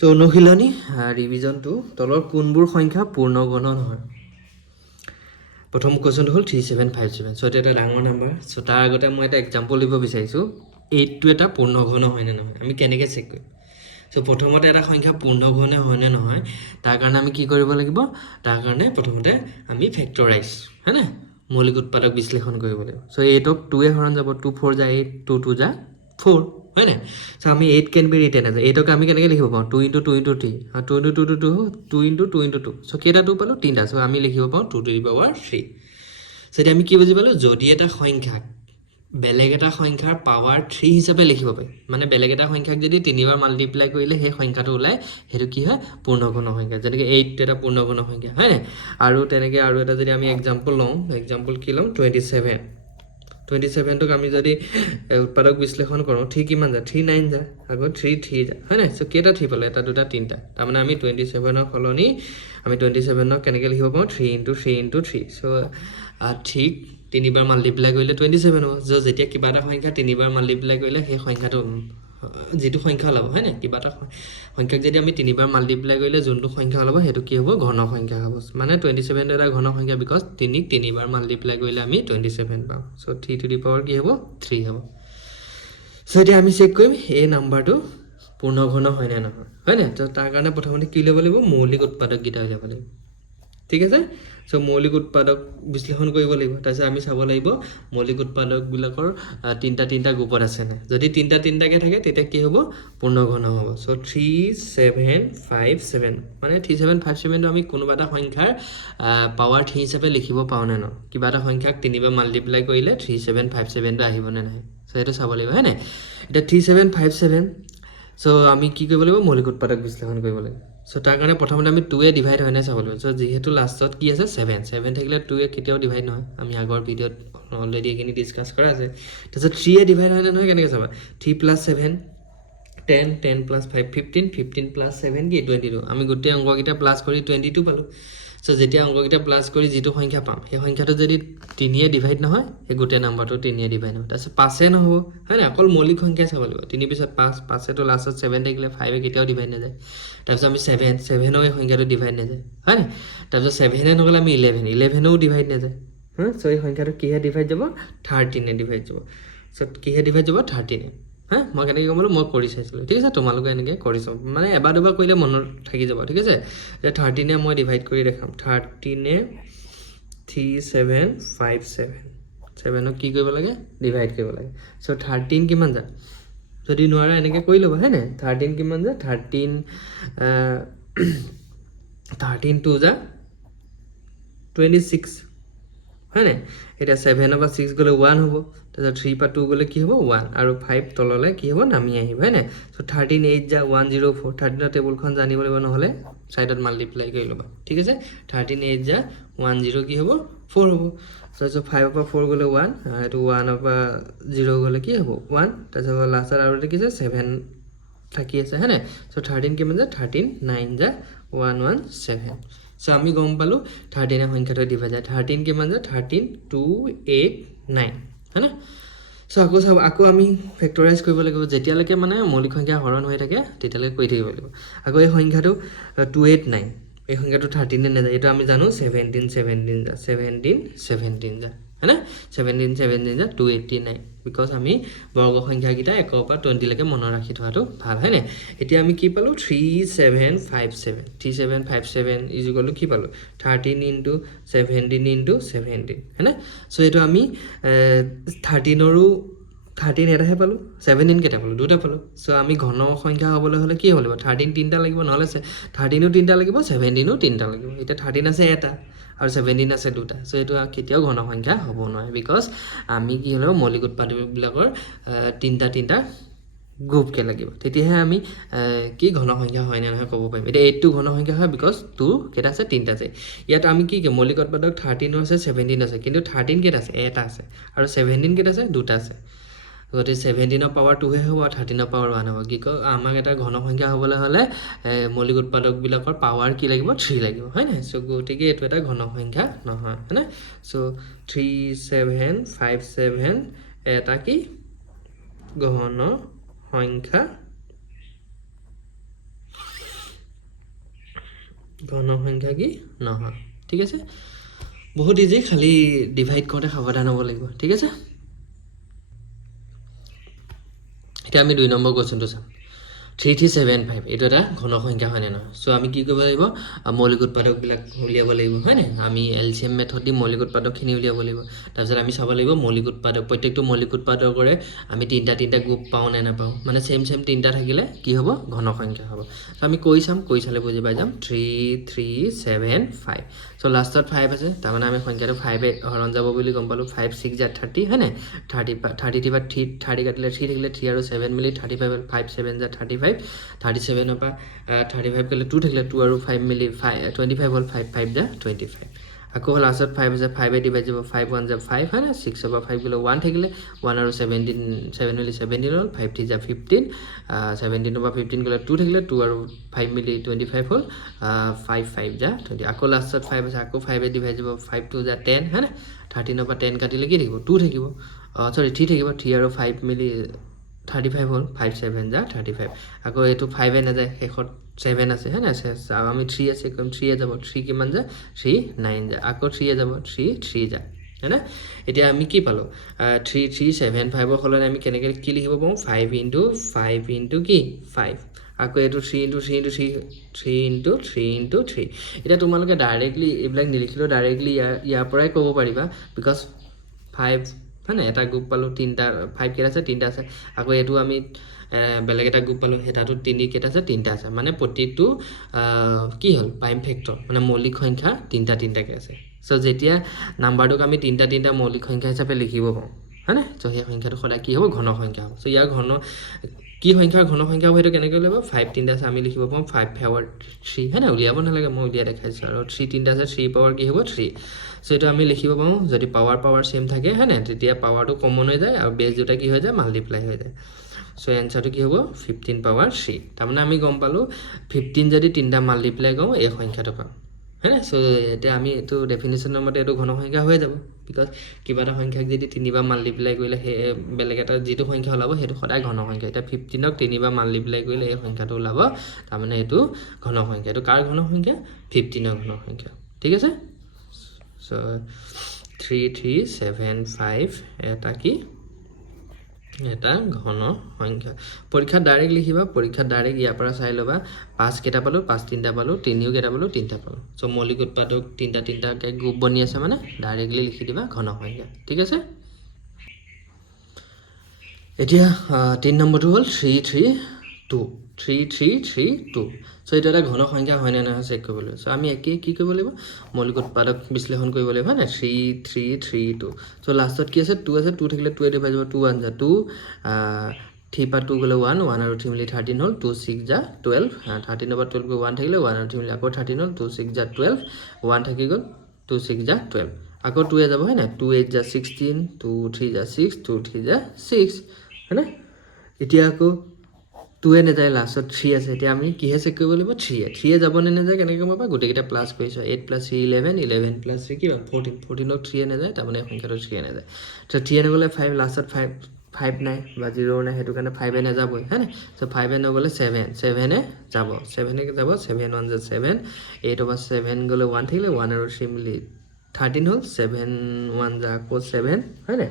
so অনুশীলনী revision 2 তলৰ কোনবোৰ সংখ্যা পূৰ্ণগণ নহয় প্ৰথম কোৱেশ্চনটো হ'ল 3757 সো এটা ডাঙৰ নাম্বাৰ সো তাৰ আগতে মই এটা এক্সাম্পল দিব বিচাৰিছো 8 টো এটা পূৰ্ণগণ হয় নে নহয় আমি কেনেকৈ চেক কৰিম সো প্ৰথমতে এটা সংখ্যা পূৰ্ণগণ হয় নে নহয় তাৰ কাৰণে আমি কি কৰিব লাগিব তাৰ কাৰণে প্ৰথমতে আমি ফেক্টৰাইজ হয় না মৌলিক উৎপাদক বিশ্লেষণ কৰিব লাগিব সো 8 ক 2 এ হৰণ যাব 2 4 যা 8 2 2 যা 4 হয় না সো আমি 8 can be written as 8 ক আমি কেনেকৈ লিখিব পাওঁ 2 * 2 * 3 আৰু 2 * 2 * 2 2 * 2 * 2 সো কেইটা 2 পালো তিনটা সো আমি লিখিব পাওঁ 2 to the power 3 সেটা আমি কি বুজি পালো যদি এটা সংখ্যা বেলেগ এটা সংখ্যাৰ পাৱাৰ 3 হিচাপে লিখিব পাৰি মানে বেলেগ এটা সংখ্যাক যদি তিনিবাৰ মাল্টিপ্লাই কৰিলে সেই সংখ্যাটো ওলাই হেতু কি হয় পূৰ্ণগণ সংখ্যা যেনেকৈ 8 টো এটা পূৰ্ণগণ সংখ্যা হয় আৰু তেনেকৈ আৰু এটা যদি আমি এক্সাম্পল লওঁ এক্সাম্পল কি লম 27 টোক আমি যদি উৎপাদক বিশ্লেষণ কৰোঁ 3 কিমান যা 3 9 যা আকৌ 3 3 যা হয় না সো কেইটা 3 পালো এটা দুটা তিনটা তাৰ মানে আমি 27 ৰ সলনি আমি 27 ক কেনেকৈ লিখিব পাওঁ 3 * 3 * 3 সো ঠিক তিনিবাৰ মাল্টিপ্লাই কৰিলে 27 হ'ব যেতিয়া কিবা এটা সংখ্যা তিনিবাৰ মাল্টিপ্লাই কৰিলে সেই সংখ্যাটো যেটো সংখ্যা ওলাব হয় না কিবা এটা সংখ্যাক যদি আমি তিনিবাৰ মাল্টিপ্লাই কৰিলে যোনটো সংখ্যা ওলাব হেতু কি হ'ব ঘন সংখ্যা হ'ব মানে 27 এটা ঘন সংখ্যা বিকজ তিনিবাৰ মাল্টিপ্লাই কৰিলে আমি 27 পাম সো 3 to the power কি হ'ব 3 হ'ব সো এতিয়া আমি চেক কৰিম এই নাম্বাৰটো পূৰ্ণঘন হয় নে নহয় হয় না তো তাৰ কাৰণে প্ৰথমতে কি ল'ব লাগিব মৌলিক উৎপাদক গিটা ল'ব লাগিব ঠিক আছে সো মৌলিক উৎপাদক বিশ্লেষণ কৰিব লাগিব তাৰপিছত আমি চাব লাগিব মৌলিক উৎপাদক বিলাকৰ তিনটা গ্ৰুপত আছে না যদি তিনটাকে থাকে তেতিয়া কি হ'ব পূৰ্ণঘন হ'ব সো 3757 মানে 3757 টো আমি কোনোবা এটা সংখ্যাৰ পাৱাৰ 3 হিচাপে লিখিব পাও না ন কিবা এটা সংখ্যাক তিনিবাৰ মাল্টিপ্লাই কৰিলে 3757 টো আহিব নে নাই সো এটা চাব লাগিব হয় না এটা 3757 সো আমি কি কৰিব লাগিব মৌলিক উৎপাদক বিশ্লেষণ কৰিব লাগিব সো তাৰ কাৰণে প্ৰথমতে আমি 2 এ ডিভাইড হয় না চাব লাগিব সো যেহেতু লাষ্টত কি আছে 7 থাকিলে 2 এ কেতিয়াও ডিভাইড নহয় আমি আগৰ ভিডিওত অলৰেডি এখিনি ডিসকাস কৰা আছে তাৰপিছত 3 এ ডিভাইড হয় না নহয় কেনেকৈ চাবা 3 + 7 10 10 + 5 15 15 + 7 কি 22 আমি গোটেই অংককেইটা প্লাস কৰি 22 পালো সো যেতিয়া অংককেইটা প্লাস কৰি যেটো সংখ্যা পাম সেই সংখ্যাটো যদি 3 এ ডিভাইড নহয় এই গোটেই নাম্বাৰটো 3 এ ডিভাইড নহয় তাৰপিছত 5 এ নহব হয় না অকল মৌলিক সংখ্যা চাব লাগিব 3 পিছত 5 এটো লাষ্টত 7 থাকিলে 5 এ কেতিয়াও ডিভাইড নাযায় তাৰপিছত আমি 7 ৰ সংখ্যাটো ডিভাইড নাযায় হয় না তাৰপিছত 7 এ নগলে আমি 11 ও ডিভাইড নাযায় হ্যাঁ সো এই সংখ্যাটো কিহে ডিভাইড যাব 13 এ ডিভাইড যাব সো কিহে ডিভাইড যাব 13 এ হ্যাঁ মই কেনেকৈ কমলো মই কৰি চাইছিলো ঠিক আছে তোমালোকে এনেকৈ কৰি চাব মানে এবাৰ দুবাৰ কৰিলে মনত থাকি যাব ঠিক আছে যে 13 এ মই ডিভাইড কৰি দেখাম 13 এ 3757 7 ক কি কৰিব লাগে ডিভাইড কৰিব লাগে সো 13 কিমান যা যদি নোৱাৰা এনেকৈ কৰি ল'বা হয় না 13 কিমান যা 13 2 যা 26 হয় না এটা 7 পৰা 6 গলে 1 হ'ব তাৰপিছত 3 পৰা 2 গলে কি হ'ব 1 আৰু 5 তললে কি হ'ব নামি আহিব হয় না সো 13 8 যা 104 13 ৰ টেবুলখন জানিব লাগিব নহলে সাইডত মাল্টিপ্লাই কৰি ল'বা ঠিক আছে 13 8 যা 10 কি হ'ব 4 হ'ব তাৰপিছত 5 পৰা 4 গলে 1 এটো 1 পৰা 0 গলে কি হ'ব 1 তাৰপিছত লাষ্টত আৰু কি আছে 7 থাকি আছে হয় না সো 13 কিমান যা 13 9 যা 117 সো আমি গম পালো 13 এর সংখ্যাটো ডিভাইড যায় 13 কিমান যা 13 2 8 9 হয় না সো আকৌ আমি ফেক্টৰাইজ কৰিব লাগিব যেতিয়ালৈকে মানে মৌলিক সংখ্যা হৰণ হৈ থাকে তেতিয়ালৈকে কৰি থাকিব লাগিব আকৌ এই সংখ্যাটো 289 এই সংখ্যাটো 13 এ নাযায় এটা আমি জানো 17 যা 17 যা है ना 17 যা 289 বিকজ আমি বৰ্গ সংখ্যা গিটা 1 পৰা 20 লৈকে মনত ৰাখি থোৱাটো ভাল হয় না এতিয়া আমি কি পালো 3757 ইকুৱেল কি পালো 13 * 17 * 17 है ना সো এটো আমি 13 ৰো 13 এটাহে পালো 17 কেটা পালো দুটা পালো সো আমি ঘন সংখ্যা হ'বলৈ হলে কি হ'ব লাগিব 13 তিনটা লাগিব নহলে 13 ও তিনটা লাগিব 17 ও তিনটা লাগিব এটা 13 আছে এটা আৰু 17 আছে দুটা সো এটো কেতিয়াও ঘন সংখ্যা হ'ব নহয় বিকজ আমি কি হলো মৌলিক উৎপাদক বিলাকৰ তিনটা গ্ৰুপ কে লাগিব তেতিয়াহে আমি কি ঘন সংখ্যা হয় না নহয় ক'ব পাৰিম এটা 8 টো ঘন সংখ্যা হয় বিকজ 2 কেটা আছে তিনটা আছে ইয়াত আমি কি মৌলিক উৎপাদক 13 আছে 17 আছে কিন্তু 13 কেটা আছে এটা আছে আৰু 17 কেটা আছে দুটা আছে গতি 17 ৰ পাৱাৰ 2 হে হ'ব 13 ৰ পাৱাৰ 1 হ'ব কি কয় আমাক এটা ঘন সংখ্যা হ'বলৈ হলে মৌলিক উৎপাদক বিলাকৰ পাৱাৰ কি লাগিব 3 লাগিব হয় না সো গতিকে এটো এটা ঘন সংখ্যা নহয় হয় না সো 3757 এটা কি ঘন সংখ্যা ঘন সংখ্যা কি নহয় ঠিক আছে বহুত ইজি খালি ডিভাইড কৰোঁতে সাৱধান হ'ব লাগিব ঠিক আছে এতিয়া আমি 2 নম্বৰ কোৱেশ্চনটো চাম 3375 এইটো এটা ঘন সংখ্যা হয়নে নহয় সো আমি কি কৰিব লাগিব মৌলিক উৎপাদকবিলাক উলিয়াব লাগিব হয়নে আমি এলচিএম মেথড দি মৌলিক উৎপাদকখিনি উলিয়াব লাগিব তাৰপিছত আমি চাব লাগিব মৌলিক উৎপাদক প্ৰত্যেকটো মৌলিক উৎপাদকৰে আমি তিনিটা গ্ৰুপ পাওঁ নে নাপাওঁ মানে চেম তিনিটা থাকিলে কি হ'ব ঘন সংখ্যা হ'ব সো আমি কৈ চালে বুজি পাই যাম 3375 সো লাষ্টত 5 আছে তাৰমানে আমি সংখ্যাটো 5 এ হৰণ যাব বুলি গম পালোঁ 5 6 যা 30 হয়নে 30 বা 30 কাটিলে 3 থাকিলে 3 আৰু 7 মিলি 35 5 7 যা 35 37 পৰা 35 গ'লে 2 থাকিলে 2 আৰু 5 মিলি 25 হ'ল 5 5 যা 25 আকৌ লাষ্টত 5 আছে 5 এ ডিভাইড যাব 5 1 যা 5 হয় না 6 পৰা 5 গ'লে 1 থাকিলে 1 আৰু 17 7 মিলি 17 হ'ল 5 3 যা 15 17 পৰা 15 গ'লে 2 থাকিলে 2 আৰু 5 মিলি 25 হ'ল 5 5 যা 20 আকৌ লাষ্টত 5 আছে আকৌ 5 এ ডিভাইড যাব 5 2 যা 10 হয় না 13 পৰা 10 কাটিলে কি থাকিব 2 থাকিব সৰি 3 থাকিব 3 আৰু 5 মিলি 35 হ'ল 5 7 যা 35 আকৌ এইটো 5 এ নাযায় শেষত 7 আছে হয়নে আমি 3 আছে কম 3 এ যাব 3 কিমান যা 3 9 যা আকৌ 3 এ যাব 3 যা হয়নে এতিয়া আমি কি পালোঁ 3375 সলনি আমি কেনেকৈ কি লিখিব পাৰোঁ 5 ইনটু কি 5 আকৌ এইটো 3 ইনটু 3 ইনটু 3 ইনটু 3 ইনটু 3 এতিয়া তোমালোকে ডাইৰেক্টলি এইবিলাক নিলিখিলেও ডাইৰেক্টলি ইয়াৰ পৰাই ক'ব পাৰিবা বিকজ 5 হয়নে এটা গ্ৰুপ পালোঁ 3টা 5 কেইটা আছে 3টা আছে আকৌ এইটো আমি বেলেগ এটা গ্ৰুপ পালোঁ সেটাটো 3 কেইটা আছে 3টা আছে মানে প্ৰতিটো কি হ'ল প্ৰাইম ফেক্টৰ মানে মৌলিক সংখ্যা 3টাকৈ আছে সো যেতিয়া নাম্বাৰটোক আমি 3টা মৌলিক সংখ্যা হিচাপে লিখিব পাৰোঁ হয়নে সো সেই সংখ্যাটো সদায় কি হ'ব ঘন সংখ্যা হ'ব সো ইয়াৰ কি সংখ্যাৰ ঘন সংখ্যা হ'ব সেইটো কেনেকৈ উলিয়াব 5 3টা আছে আমি লিখিব পাৰোঁ 5 পাৱাৰ 3 হয়নে উলিয়াব নালাগে মই উলিয়াই দেখাইছোঁ আৰু 3 3টা আছে 3 পাৱাৰ কি হ'ব 3 সো এইটো আমি লিখিব পাৰোঁ যদি পাৱাৰ সেম থাকে হয়নে তেতিয়া পাৱাৰটো কমন হৈ যায় আৰু বেছ দুটা কি হৈ যায় মাল্টিপ্লাই হৈ যায় সো এনচাৰটো কি হ'ব 15 পাৱাৰ 3 তাৰমানে আমি গম পালোঁ 15 যদি 3টা মাল্টিপ্লাই কৰোঁ এই সংখ্যাটো পাম হয়নে সো এতিয়া আমি এইটো ডেফিনেশ্যনৰ মতে এইটো ঘন সংখ্যা হৈ যাব বিকজ কিবা এটা সংখ্যাক যদি 3বাৰ মাল্টিপ্লাই কৰিলে সেই বেলেগ এটা যিটো সংখ্যা ওলাব সেইটো সদায় ঘন সংখ্যা এতিয়া 15ক 3বাৰ মাল্টিপ্লাই কৰিলে এই সংখ্যাটো ওলাব তাৰমানে এইটো ঘন সংখ্যা এইটো কাৰ ঘন সংখ্যা 15ৰ ঘন সংখ্যা ঠিক আছে সো 3375 এটা কি এটা ঘন সংখ্যা পৰীক্ষাত ডাইৰেক্ট লিখিবা পৰীক্ষাত ডাইৰেক্ট ইয়াৰ পৰা চাই ল'বা 5 কেইটা পালোঁ 5 3টা পালোঁ 3ও কেইটা পালোঁ 3টা পালোঁ সো মৌলিক উৎপাদক 3টাকৈ গ্ৰুপ বনি আছে মানে ডাইৰেক্টলি লিখি দিবা ঘন সংখ্যা ঠিক আছে এতিয়া 3 নম্বৰটো হ'ল 3332 সো এইটো এটা ঘন সংখ্যা হয়নে নহয় চেক কৰিবলৈ সো আমি একেই কি কৰিব লাগিব মৌলিক উৎপাদক বিশ্লেষণ কৰিব লাগিব হয় নাই 3332 সো লাষ্টত কি আছে 2 আছে 2 থাকিলে 2 এ ডিভাইড যাব 2 1 যা 2 3 পৰা 2 গ'লে 1 1 আৰু 3 মিলি 13 হ'ল 2 6 যা 12 13 পৰা 12 গৈ 1 থাকিলে 1 আৰু 3 মিলি আকৌ 13 হ'ল 2 6 যা 12 1 থাকি গ'ল 2 6 যা 12 আকৌ 2 এ যাব হয় নাই 2 8 যা 16 2 3 যা 6 2 3 যা 6 হয়নে এতিয়া আকৌ 2 এ নাযায় লাষ্টত 3 আছে এতিয়া আমি কিহে চেক কৰিব লাগিব 3 এ যাব নে নাযায় কেনেকৈ গম পাবা গোটেইকেইটা প্লাছ কৰিছোঁ 8 + 3 11 11 + 3 কিমান 14 ক 3 এ নাযায় তাৰমানে সংখ্যাটো 3 এ নাযায় তো 3 এ নগ'লে 5 লাষ্টত 5 নাই বা 0 নাই সেইটো কাৰণে 5 এ নাযাবই হয়নে সো 5 এ নগ'লে 7 এ যাব 7 এ যাব 7 1 যা 7 8 পৰা 7 গ'লে 1 থাকিলে 1 আৰু 3 মিলি 13 হ'ল 7 1 যা আকৌ 7 হয়নে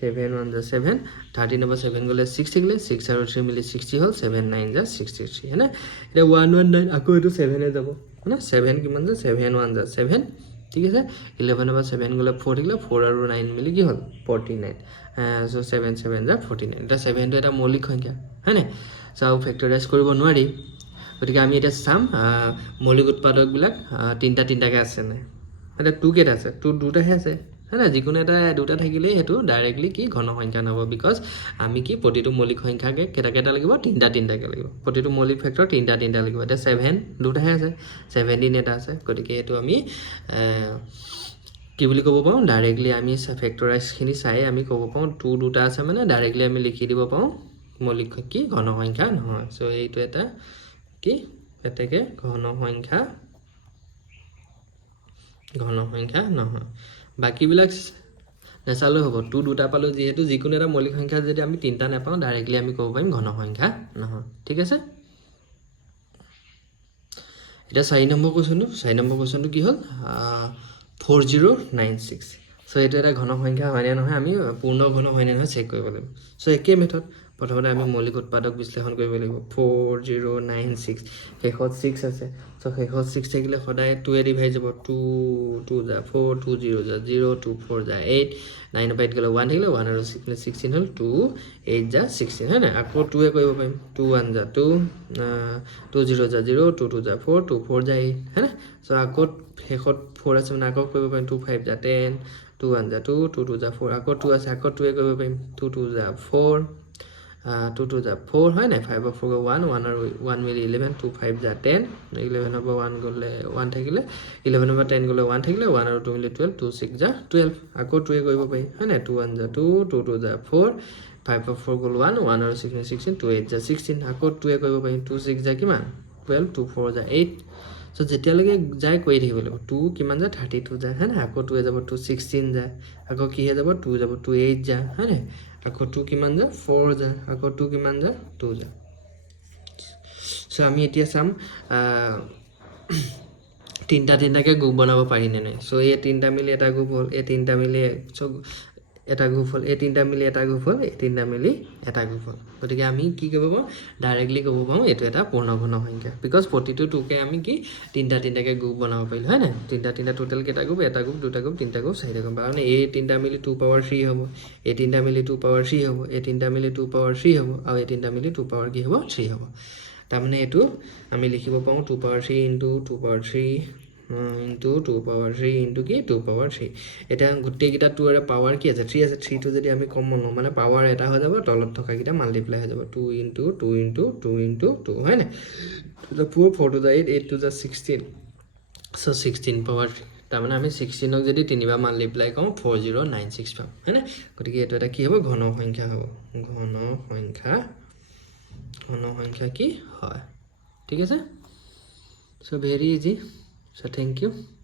7 1 যা 7 13 পৰা 7 গ'লে 6 থাকিলে 6 আৰু 3 মিলি 60 হ'ল 7 9 যা 63 হয়নে এতিয়া 119 আকৌ এইটো 7 এ যাব হয়নে 7 কিমান যা 7 1 যা 7 ঠিক আছে 11 পৰা 7 গ'লে 4 থাকিলে 4 আৰু 9 মিলি কি হ'ল 49 সো 7 7 যা 49 এতিয়া 7টো এটা মৌলিক সংখ্যা হয়নে চাও ফেক্টৰাইজ কৰিব নোৱাৰি গতিকে আমি এতিয়া চাম মৌলিক উৎপাদকবিলাক 3টাকৈ আছে নাই এতিয়া 2 কেইটা আছে 2 দুটাহে আছে হয় না যিকোনো এটা 2টা থাকিলেই সেইটো ডাইৰেক্টলি কি ঘন সংখ্যা নহ'ব বিকজ আমি কি প্ৰতিটো মৌলিক সংখ্যাকে কেইটা লাগিব 3টাকৈ লাগিব প্ৰতিটো মৌলিক ফেক্টৰ 3টা লাগিব এতিয়া 7 দুটাহে আছে 17 এটা আছে গতিকে এইটো আমি কি বুলি ক'ব পাৰোঁ ডাইৰেক্টলি আমি ফেক্টৰাইজখিনি চাই আমি ক'ব পাৰোঁ 2 দুটা আছে মানে ডাইৰেক্টলি আমি লিখি দিব পাৰোঁ মৌলিক কি ঘন সংখ্যা নহয় সো এইটো এটা কি এতেকে ঘন সংখ্যা নহয় বাকীবিলাক নেচালেও হ'ব 2 দুটা পালোঁ যিহেতু যিকোনো এটা মৌলিক সংখ্যা যদি আমি 3টা নাপাওঁ ডাইৰেক্টলি আমি ক'ব পাৰিম ঘন সংখ্যা নহয় ঠিক আছে এটা 4 নম্বৰ কুৱেশ্যনটো কি হ'ল 4096 সো এইটো এটা ঘন সংখ্যা হয় নে নহয় আমি পূৰ্ণ ঘন হয় নে নহয় চেক কৰিব লাগিব সো একে মেথড প্ৰথমতে আমি মৌলিক উৎপাদক বিশ্লেষণ কৰিব লাগিব 4096 শেষত 6 আছে সো শেষত 6 থাকিলে সদায় 2 এ ডিভাইড যাব 2 2 যা 4 2 0 যা 0 2 4 যা 8 9 বাইট গলে 1 থাকিলে 1 আৰু 16 হ'ল 2 8 যা 16 হয় না আকৌ 2 এ কৰিব পাৰিম 2 1 যা 2 2 0 যা 0 2 2 যা 4 2 4 যা 8 হয় না সো আকৌ শেষত 4 আছে মানে আকৌ কৰিব পাৰিম 2 5 যা 10 2 1 যা 2 2 2 যা 4 আকৌ 2 আছে আকৌ 2 এ কৰিব পাৰিম 2 2 যা 4 2 2 যা 4 হয় না 5 4 1 1 আৰু 1 মিলি 11 2 5 যা 10 11 পৰা 1 গলে 1 থাকিলে 11 পৰা 10 গলে 1 থাকিলে 1 আৰু 2 মিলি 12 2 6 যা 12 আকৌ 2 এ কৰিব পাৰি হয় না 2 1 যা 2 2 2 যা 4 5 পৰা 4 গল 1 1 আৰু 6 16 2 8 যা 16 আকৌ 2 এ কৰিব পাৰি 2 6 যা কিমান 12 2 4 যা 8 সো যেতিয়ালৈকে যায় কৰি থাকিব লাগিব 2 কিমান যায় 32 যায় হয় না আকৌ 2 এ যাব 2 16 যায় আকৌ কি হে যাব 2 যাব 2 8 যায় হয় না আকৌ 2 কিমান যায় 4 যায় আকৌ 2 কিমান যায় 2 যায় সো আমি এতিয়া চাম তিনটাকে গ্ৰুপ বনাব পাৰি নে নাই সো এই তিনটা মিলি এটা গ্ৰুপ হ'ল এই তিনটা মিলি এটা গ্ৰুপ হ'ল এই তিনটা মিলি এটা গ্ৰুপ হ'ল এই তিনটা মিলি এটা গ্ৰুপ হ'ল গতিকে আমি কি কৰিব পাৰোঁ ডাইৰেক্টলি ক'ব পাৰোঁ এইটো এটা পূৰ্ণ ঘন সংখ্যা বিকজ প্ৰতিটো টুকে আমি কি তিনটাকে গ্ৰুপ বনাব পাৰিলোঁ হয় নাই তিনটা টোটেল কেইটা গ্ৰুপ এটা গ্ৰুপ দুটা গ্ৰুপ তিনটা গ্ৰুপ চাৰিটা গ্ৰুপ কাৰণ এই তিনটা মিলি 2 পাৱাৰ 3 হ'ব এই তিনটা মিলি 2 পাৱাৰ 3 হ'ব এই তিনটা মিলি 2 পাৱাৰ 3 হ'ব আৰু এই তিনটা মিলি 2 পাৱাৰ কি হ'ব 3 হ'ব তাৰমানে এইটো আমি লিখিব পাৰোঁ 2 power 3 into 2 power 3 into 2 power 3 into কি 2 power 3 এটা গোটেই কিটা 2 এর পাওয়ার কি আছে 3 আছে 3 তো যদি আমি কমন লওঁ মানে পাওয়ার এটা হৈ যাব তলত থকা কিটা মাল্টিপ্লাই হৈ যাব 2 into 2 into 2 into 2 হয় না to the 4 to the 8 8 to the 16 so 16 power তাৰ মানে আমি 16 ক যদি তিনিবাৰ মাল্টিপ্লাই কৰোঁ 4096 পাম হয় না গতিকে এটো এটা কি হ'ব ঘন সংখ্যা হ'ব ঘন সংখ্যা কি হয় ঠিক আছে so very easy so thank you